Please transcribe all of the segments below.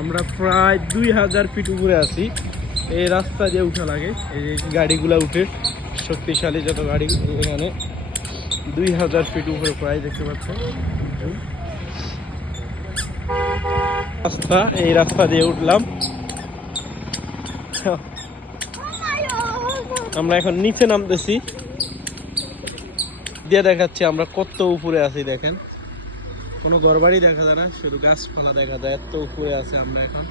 আমরা প্রায় 2000 ফিট উপরে আছি। এই রাস্তা দিয়ে উঠা লাগে, এই গাড়িগুলা উঠে, শক্তিশালী যত গাড়ি এখানে 2000 ফিট উপরে প্রায় দেখতে পাচ্ছেন রাস্তা। এই রাস্তা দিয়ে উঠলাম, আমরা এখন নিচে নামতেছি, দিয়ে দেখাচ্ছি আমরা কত উপরে আছি। দেখেন কোনো ঘরবাড়ি দেখা যায় না, শুধু গাছপালা দেখা যায়, এত উপরে আছে আমরা এখন।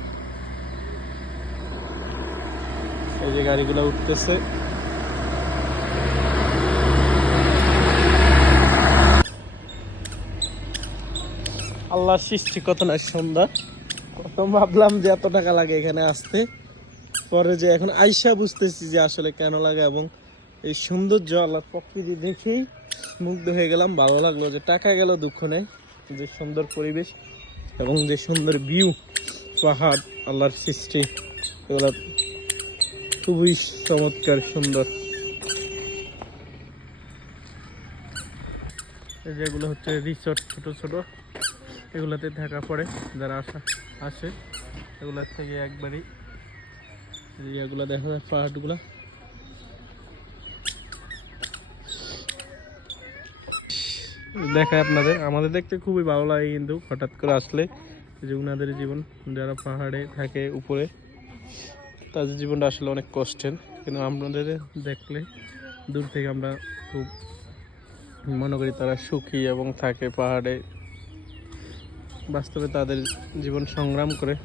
এই যে গাড়িগুলো উঠতেছে, আল্লাহর সৃষ্টি কত না সুন্দর। প্রথম ভাবলাম যে এত টাকা লাগে এখানে আসতে, পরে যে এখন আইসা বুঝতেছি যে আসলে কেন লাগে, এবং এই সৌন্দর্য আল্লাহর প্রকৃতি দেখেই মুগ্ধ হয়ে গেলাম। ভালো লাগলো যে টাকা গেল দুঃখ নেই, যে সুন্দর পরিবেশ এবং যে সুন্দর ভিউ, পাহাড়, আল্লাহর সৃষ্টি, এগুলো খুবই চমৎকার সুন্দর। যেগুলো হচ্ছে রিসোর্ট, ছোট ছোট, এগুলাতে থাকা পড়ে যারা আসে, এগুলার থেকে একবারই এগুলা দেখা যায় পাহাড়গুলা। দেখায় আপনাদের, আমাদের দেখতে খুবই ভালো লাগে, কিন্তু হঠাৎ করে আসলে যে উনাদের জীবন, যারা পাহাড়ে থাকে উপরে, তাদের জীবনটা আসলে অনেক কষ্টের, কিন্তু আপনাদের দেখলে দূর থেকে আমরা খুব মনে করি তারা সুখী এবং থাকে পাহাড়ে। বাস্তবে তাদের জীবন সংগ্রাম করে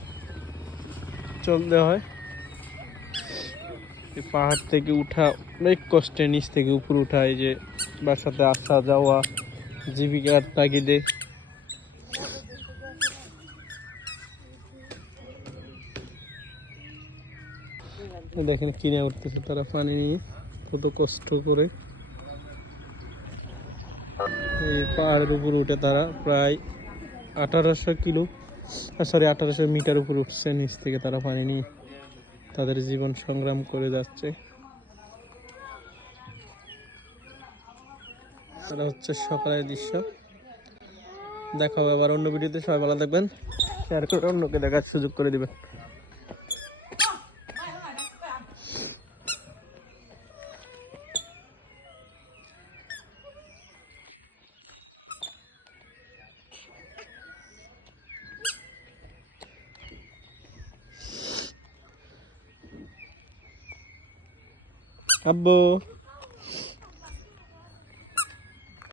চলতে হয়। পাহাড় থেকে উঠা অনেক কষ্টে, নিচ থেকে উপরে উঠা, এই যে বাসাতে আসা যাওয়া, জীবিকার তাগিদে। দেখেন কিনে উঠতেছে তারা পানি নিয়ে, কত কষ্ট করে এই পাহাড়ের উপর উঠে তারা প্রায় 1800 মিটার উপরে উঠছে, নিচ থেকে তারা পানি নিয়ে তাদের জীবন সংগ্রাম করে যাচ্ছে। তারা হচ্ছে সকালের দৃশ্য। দেখা হবে আবার অন্য ভিডিওতে, সবাই ভালো থাকবেন, শেয়ার করে অন্যকে দেখার সুযোগ করে দিবেন। আব্বু।